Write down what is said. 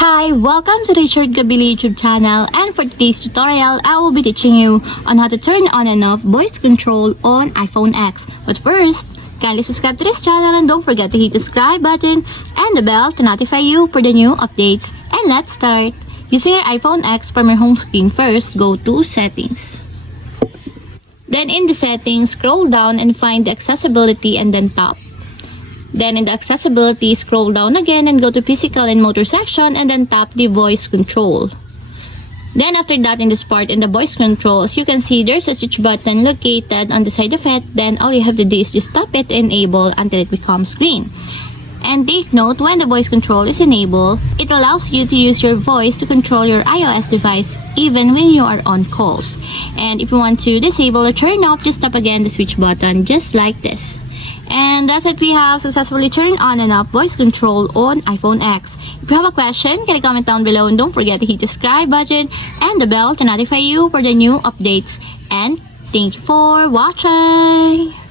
Hi, welcome to the Richard Gabili YouTube channel, and for today's tutorial, I will be teaching you on how to turn on and off voice control on iPhone X. But first, kindly subscribe to this channel and don't forget to hit the subscribe button and the bell to notify you for the new updates. And let's start. Using your iPhone X from your home screen, first go to Settings. Then in the Settings, scroll down and find the Accessibility and then tap. Then in the accessibility, scroll down again and go to physical and motor section and then tap the voice control. Then after that, in this part in the voice controls, you can see there's a switch button located on the side of it. Then all you have to do is just tap it to enable until it becomes green. And take note, when the voice control is enabled, it allows you to use your voice to control your iOS device even when you are on calls. And if you want to disable or turn off, just tap again the switch button just like this. And that's it, we have successfully turned on and off voice control on iPhone X. If you have a question, can you comment down below and don't forget to hit the subscribe button and the bell to notify you for the new updates. And thank you for watching!